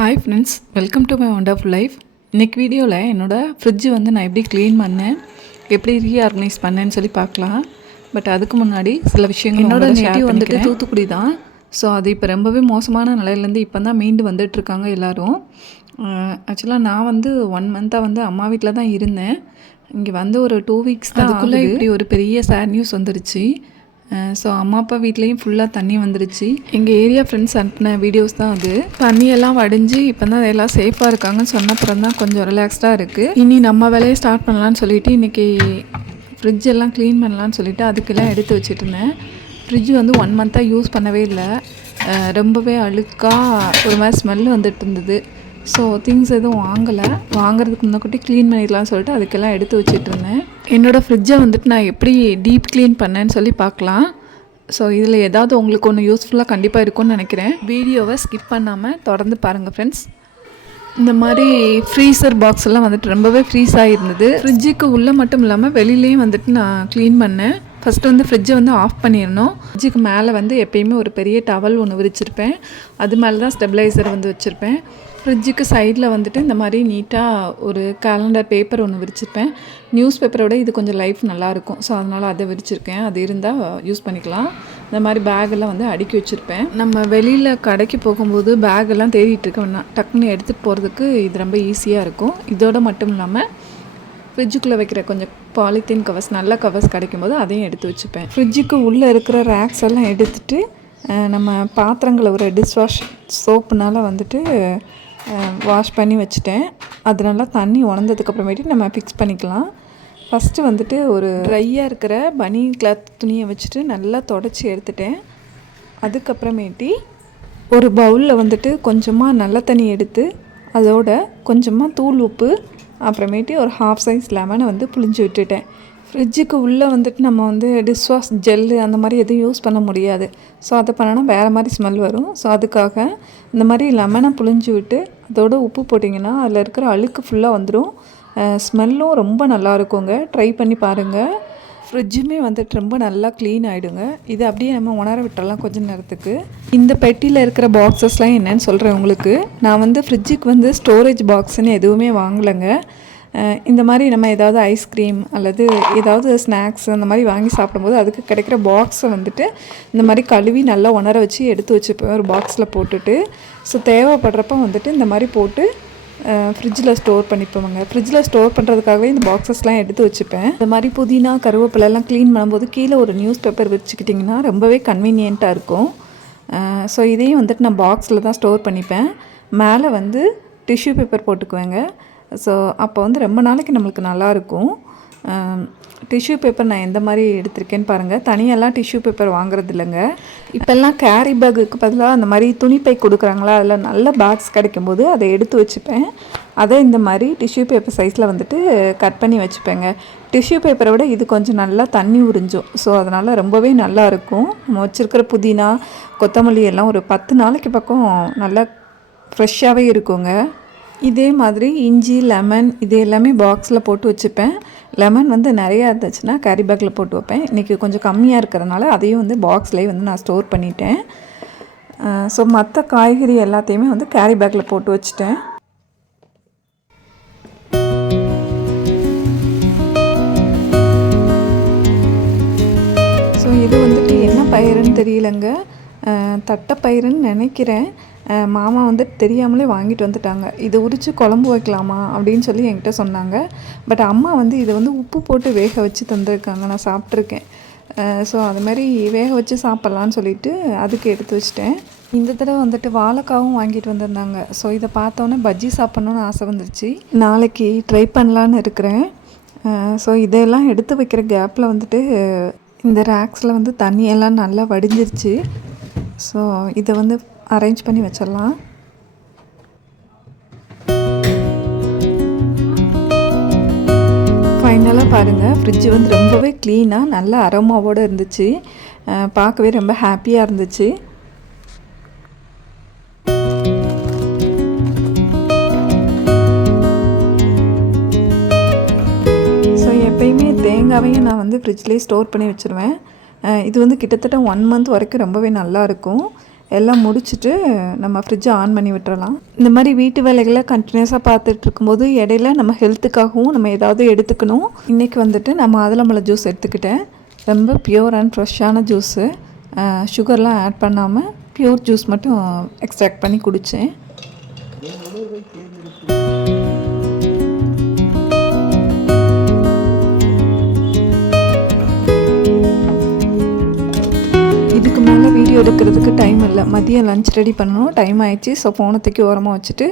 Hi friends, welcome to my wonderful life. இன்றைக்கி வீடியோவில் என்னோடய ஃப்ரிட்ஜு வந்து நான் எப்படி க்ளீன் பண்ணேன், எப்படி ரீஆர்கனைஸ் பண்ணேன்னு சொல்லி பார்க்கலாம். பட் அதுக்கு முன்னாடி சில விஷயங்கள் என்னோடய நேட்டிவ் வந்துட்டு தூத்துக்குடி தான். ஸோ அது இப்போ ரொம்பவே மோசமான நிலையிலேருந்து இப்போ தான் மீண்டு வந்துட்டுருக்காங்க எல்லோரும். ஆக்சுவலாக நான் வந்து 1 மந்த்தாக வந்து அம்மா வீட்டில் தான் இருந்தேன். இங்கே வந்து ஒரு 2 வீக்ஸ் தான் அதுக்குள்ளே இப்படி ஒரு பெரிய சேட் நியூஸ் வந்துருச்சு. ஸோ அம்மா அப்பா வீட்லேயும் ஃபுல்லாக தண்ணி வந்துருச்சு. எங்கள் ஏரியா ஃப்ரெண்ட்ஸ் அனுப்பின வீடியோஸ் தான் அது. தண்ணியெல்லாம் வடிஞ்சு இப்போ தான் எல்லாம் சேஃபாக இருக்காங்கன்னு சொன்னப்புறம் தான் கொஞ்சம் ரிலாக்ஸ்டாக இருக்குது. இனி நம்ம வேலையை ஸ்டார்ட் பண்ணலான்னு சொல்லிவிட்டு இன்றைக்கி ஃப்ரிட்ஜ் எல்லாம் க்ளீன் பண்ணலான்னு சொல்லிவிட்டு அதுக்கெல்லாம் எடுத்து வச்சுட்டு இருந்தேன். ஃப்ரிட்ஜ் வந்து 1 மந்த்தாக யூஸ் பண்ணவே இல்லை. ரொம்பவே அழுக்காக ஒரு மாதிரி ஸ்மெல் வந்துட்டு இருந்தது. ஸோ திங்ஸ் எதுவும் வாங்குறதுக்கு முன்னாடி க்ளீன் பண்ணிடலாம்னு சொல்லிட்டு அதுக்கெல்லாம் எடுத்து வச்சிட்ருந்தேன். என்னோடய ஃப்ரிட்ஜை வந்துட்டு நான் எப்படி டீப் க்ளீன் பண்ணேன்னு சொல்லி பார்க்கலாம். ஸோ இதில் ஏதாவது உங்களுக்கு ஒன்று யூஸ்ஃபுல்லாக கண்டிப்பாக இருக்கும்னு நினைக்கிறேன். வீடியோவை ஸ்கிப் பண்ணாமல் தொடர்ந்து பாருங்கள் ஃப்ரெண்ட்ஸ். இந்த மாதிரி ஃப்ரீசர் பாக்ஸ் எல்லாம் வந்துட்டு ரொம்பவே ஃப்ரீஸ் ஆகிருந்தது. ஃப்ரிட்ஜுக்கு உள்ளே மட்டும் இல்லாமல் வெளியிலையும் வந்துட்டு நான் க்ளீன் பண்ணேன். ஃபஸ்ட்டு வந்து ஃப்ரிட்ஜை வந்து ஆஃப் பண்ணிடணும். ஃப்ரிட்ஜுக்கு மேலே வந்து எப்பயுமே ஒரு பெரிய டவல் ஒன்று விரிச்சிருப்பேன். அது மேலே தான் ஸ்டெபிளைசர் வந்து வச்சுருப்பேன். ஃப்ரிட்ஜுக்கு சைடில் வந்துட்டு இந்த மாதிரி நீட்டாக ஒரு கேலண்டர் பேப்பர் ஒன்று விரிச்சிருப்பேன். நியூஸ் பேப்பரோட இது கொஞ்சம் லைஃப் நல்லாயிருக்கும். ஸோ அதனால் அதை விரிச்சிருக்கேன். அது இருந்தால் யூஸ் பண்ணிக்கலாம். இந்த மாதிரி பேக்கெல்லாம் வந்து அடுக்கி வச்சுருப்பேன். நம்ம வெளியில் கடைக்கு போகும்போது பேக்கெல்லாம் தேடிட்டு இருக்க வேணாம், டக்குன்னு எடுத்துகிட்டு போகிறதுக்கு இது ரொம்ப ஈஸியாக இருக்கும். இதோடு மட்டும் இல்லாமல் ஃப்ரிட்ஜுக்குள்ளே வைக்கிற கொஞ்சம் பாலித்தீன் கவர்ஸ், நல்ல கவர்ஸ் கிடைக்கும்போது அதையும் எடுத்து வச்சுப்பேன். ஃப்ரிட்ஜுக்கு உள்ளே இருக்கிற ரேக்ஸ் எல்லாம் எடுத்துகிட்டு நம்ம பாத்திரங்களை ஒரு டிஷ்வாஷ் சோப்புனால் வந்துட்டு வாஷ் பண்ணி வச்சுட்டேன். அது நல்லா தண்ணி உணர்ந்ததுக்கப்புறமேட்டு நம்ம ஃபிக்ஸ் பண்ணிக்கலாம். ஃபஸ்ட்டு வந்துட்டு ஒரு ட்ரையாக இருக்கிற பனி கிளாத் துணியை வச்சுட்டு நல்லா தொடச்சி எடுத்துட்டேன். அதுக்கப்புறமேட்டி ஒரு பவுலில் வந்துட்டு கொஞ்சமாக நல்ல தண்ணி எடுத்து அதோட கொஞ்சமாக தூள் உப்பு, அப்புறமேட்டு ஒரு ஹாஃப் சைஸ் லெமனை வந்து புழிஞ்சு விட்டுட்டேன். ஃப்ரிட்ஜுக்கு உள்ளே வந்துட்டு நம்ம வந்து டிஷ்வாஷ் ஜெல்லு அந்த மாதிரி எதுவும் யூஸ் பண்ண முடியாது. ஸோ அதை பண்ணோன்னா வேறு மாதிரி ஸ்மெல் வரும். ஸோ அதுக்காக இந்த மாதிரி லெமனை புழிஞ்சு விட்டு அதோட உப்பு போட்டிங்கன்னா அதில் இருக்கிற அழுக்கு ஃபுல்லாக வந்துடும். ஸ்மெல்லும் ரொம்ப நல்லா இருக்குங்க. ட்ரை பண்ணி பாருங்கள். ஃப்ரிட்ஜுமே வந்துட்டு ரொம்ப நல்லா க்ளீன் ஆகிடுங்க. இது அப்படியே நம்ம உணர விட்டுறலாம் கொஞ்சம் நேரத்துக்கு. இந்த பெட்டியில் இருக்கிற பாக்ஸஸ்லாம் என்னன்னு சொல்கிறேன் உங்களுக்கு. நான் வந்து ஃப்ரிட்ஜுக்கு வந்து ஸ்டோரேஜ் பாக்ஸுன்னு எதுவுமே வாங்கலைங்க. இந்த மாதிரி நம்ம ஏதாவது ஐஸ்கிரீம் அல்லது ஏதாவது ஸ்நாக்ஸ் அந்த மாதிரி வாங்கி சாப்பிடும்போது அதுக்கு கிடைக்கிற பாக்ஸை வந்துட்டு இந்த மாதிரி கழுவி நல்லா உணர வச்சு எடுத்து வச்சுப்பேன் ஒரு பாக்ஸில் போட்டுட்டு. ஸோ தேவைப்படுறப்ப வந்துட்டு இந்த மாதிரி போட்டு ஃப்ரிட்ஜில் ஸ்டோர் பண்ணிப்போங்க. ஃப்ரிட்ஜில் ஸ்டோர் பண்ணுறதுக்காகவே இந்த பாக்ஸஸ்லாம் எடுத்து வச்சுப்பேன். இந்த மாதிரி புதினா, கருவேப்பிலெல்லாம் க்ளீன் பண்ணும்போது கீழே ஒரு நியூஸ் பேப்பர் வச்சுக்கிட்டிங்கன்னா ரொம்பவே கன்வீனியண்ட்டாக இருக்கும். ஸோ இதையும் வந்துட்டு நான் பாக்ஸில் தான் ஸ்டோர் பண்ணிப்பேன். மேலே வந்து டிஷ்யூ பேப்பர் போட்டுக்குவேங்க. ஸோ அப்போ வந்து ரொம்ப நாளைக்கு நம்மளுக்கு நல்லாயிருக்கும். டிஷ்யூ பேப்பர் நான் எந்த மாதிரி எடுத்திருக்கேன்னு பாருங்கள். தனியெல்லாம் டிஷ்யூ பேப்பர் வாங்குறது இல்லைங்க. இப்போல்லாம் கேரி பேக்குக்கு பதிலாக அந்த மாதிரி துணிப்பை கொடுக்குறாங்களா, அதில் நல்ல பேக்ஸ் கிடைக்கும்போது அதை எடுத்து வச்சுப்பேன். அதை இந்த மாதிரி டிஷ்யூ பேப்பர் சைஸில் வந்துட்டு கட் பண்ணி வச்சுப்பேங்க. டிஷ்யூ பேப்பரை விட இது கொஞ்சம் நல்லா தண்ணி உறிஞ்சும். ஸோ அதனால் ரொம்பவே நல்லாயிருக்கும். நம்ம வச்சுருக்கிற புதினா, கொத்தமல்லி எல்லாம் ஒரு 10 நாளைக்கு பக்கம் நல்லா ஃப்ரெஷ்ஷாகவே இருக்குங்க. இதே மாதிரி இஞ்சி, லெமன் இது எல்லாமே பாக்ஸில் போட்டு வச்சுப்பேன். லெமன் வந்து நிறையா இருந்துச்சுன்னா கேரி பேக்கில் போட்டு வைப்பேன். இன்றைக்கி கொஞ்சம் கம்மியாக இருக்கிறனால அதையும் வந்து பாக்ஸ்லேயே வந்து நான் ஸ்டோர் பண்ணிட்டேன். ஸோ மற்ற காய்கறி எல்லாத்தையுமே வந்து கேரி பேக்கில் போட்டு வச்சுட்டேன். ஸோ இது வந்துட்டு என்ன பயிருன்னு தெரியலங்க, தட்டைப்பயிருன்னு நினைக்கிறேன். மாமா வந்து தெரியாமலே வாங்கிட்டு வந்துட்டாங்க. இதை உரித்து குழம்பு வைக்கலாமா அப்படின்னு சொல்லி என்கிட்ட சொன்னாங்க. பட் அம்மா வந்து இதை வந்து உப்பு போட்டு வேக வச்சு தந்துருக்காங்க. நான் சாப்பிட்ருக்கேன். ஸோ அது மாதிரி வேக வச்சு சாப்பிட்லான்னு சொல்லிவிட்டு அதுக்கு எடுத்து வச்சிட்டேன். இந்த தடவை வந்துட்டு வாழைக்காவும் வாங்கிட்டு வந்திருந்தாங்க. ஸோ இதை பார்த்தோன்னே பஜ்ஜி சாப்பிட்ணுன்னு ஆசை வந்துருச்சு. நாளைக்கு ட்ரை பண்ணலான்னு இருக்கிறேன். ஸோ இதெல்லாம் எடுத்து வைக்கிற கேப்பில் வந்துட்டு இந்த ரேக்ஸில் வந்து தண்ணியெல்லாம் நல்லா வடிஞ்சிருச்சு. ஸோ இதை வந்து அரேஞ்ச் பண்ணி வச்சிடலாம். ஃபைனலாக பாருங்கள், ஃப்ரிட்ஜு வந்து ரொம்பவே க்ளீனாக நல்ல அரோமாவோடு இருந்துச்சு. பார்க்கவே ரொம்ப ஹாப்பியாக இருந்துச்சு. ஸோ எப்பயுமே தேங்காவையும் நான் வந்து ஃப்ரிட்ஜ்லேயே ஸ்டோர் பண்ணி வச்சுருவேன். இது வந்து கிட்டத்தட்ட 1 மந்த் வரைக்கும் ரொம்பவே நல்லாயிருக்கும். எல்லாம் முடிச்சுட்டு நம்ம ஃப்ரிட்ஜை ஆன் பண்ணி விட்டுறலாம். இந்த மாதிரி வீட்டு வேலைகளை கண்டினியூஸாக பார்த்துட்டு இருக்கும்போது இடையில நம்ம ஹெல்த்துக்காகவும் நம்ம ஏதாவது எடுத்துக்கணும். இன்றைக்கி வந்துட்டு நான் மாதுளம்பழ ஜூஸ் எடுத்துக்கிட்டேன். ரொம்ப பியூர் அண்ட் ஃப்ரெஷ்ஷான ஜூஸு, சுகர்லாம் ஆட் பண்ணாமல் பியூர் ஜூஸ் மட்டும் எக்ஸ்ட்ராக்ட் பண்ணி குடித்தேன். இதுக்கு மேலே வீடியோ எடுக்கிறதுக்கு டைம் இல்லை. மதியம் லஞ்ச் ரெடி பண்ணணும், டைம் ஆயிடுச்சு. ஸோ ஃபோனை தூக்கி ஓரமாக வச்சுட்டு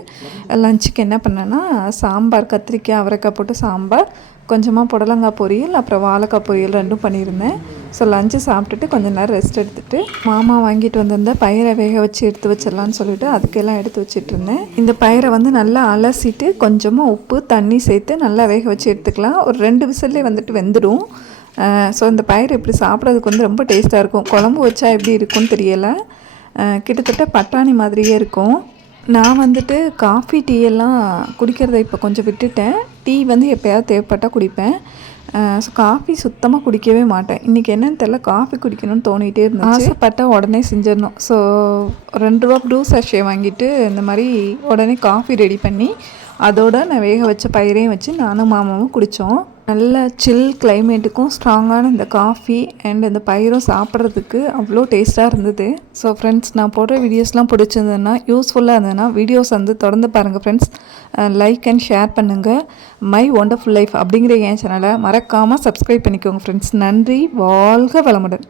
லஞ்சுக்கு என்ன பண்ணேன்னா சாம்பார், கத்திரிக்காய் அவரைக்காய் போட்டு சாம்பார், கொஞ்சமாக புடலங்காய் பொரியல், அப்புறம் வாழைக்காய் பொரியல் ரெண்டும் பண்ணியிருந்தேன். ஸோ லஞ்சு சாப்பிட்டுட்டு கொஞ்சம் நேரம் ரெஸ்ட் எடுத்துகிட்டு மாமா வாங்கிட்டு வந்திருந்த பயிரை வேக வச்சு எடுத்து வச்சிடலான்னு சொல்லிட்டு அதுக்கெல்லாம் எடுத்து வச்சிட்ருந்தேன். இந்த பயிரை வந்து நல்லா அலசிட்டு கொஞ்சமாக உப்பு தண்ணி சேர்த்து நல்லா வேக வச்சு எடுத்துக்கலாம். ஒரு 2 விசில்லே வந்துட்டு வெந்துடும். ஸோ இந்த பயிர் இப்படி சாப்பிட்றதுக்கு வந்து ரொம்ப டேஸ்ட்டாக இருக்கும். குழம்பு வச்சா எப்படி இருக்கும்னு தெரியலை, கிட்டத்தட்ட பட்டாணி மாதிரியே இருக்கும். நான் வந்துட்டு காஃபி டீ எல்லாம் குடிக்கிறத இப்போ கொஞ்சம் விட்டுட்டேன். டீ வந்து எப்போயாவது தேவைப்பட்டால் குடிப்பேன். ஸோ காஃபி சுத்தமாக குடிக்கவே மாட்டேன். இன்றைக்கி என்னென்னு தெரியல, காஃபி குடிக்கணும்னு தோணிகிட்டே இருந்துச்சு. ஆசைப்பட்டால் உடனே செஞ்சிடணும். ஸோ ₹2 ப்ரூ சாஷே வாங்கிட்டு இந்த மாதிரி உடனே காஃபி ரெடி பண்ணி அதோட நான் வேக வச்ச பயிரையும் வச்சு நானும் மாமாவும் குடித்தோம். நல்ல சில் கிளைமேட்டுக்கும் ஸ்ட்ராங்கான இந்த காஃபி அண்ட் இந்த பயிரும் சாப்பிட்றதுக்கு அவ்வளோ டேஸ்ட்டாக இருந்தது. ஸோ ஃப்ரெண்ட்ஸ், நான் போடுற வீடியோஸ்லாம் பிடிச்சிருந்ததுன்னா, யூஸ்ஃபுல்லாக இருந்ததுன்னா வீடியோஸ் வந்து தொடர்ந்து பாருங்கள் ஃப்ரெண்ட்ஸ். லைக் அண்ட் ஷேர் பண்ணுங்கள். மை ஒண்டர்ஃபுல் லைஃப் அப்படிங்கிற என் சேனலை மறக்காமல் சப்ஸ்கிரைப் பண்ணிக்கோங்க ஃப்ரெண்ட்ஸ். நன்றி. வாழ்க வளமுடன்.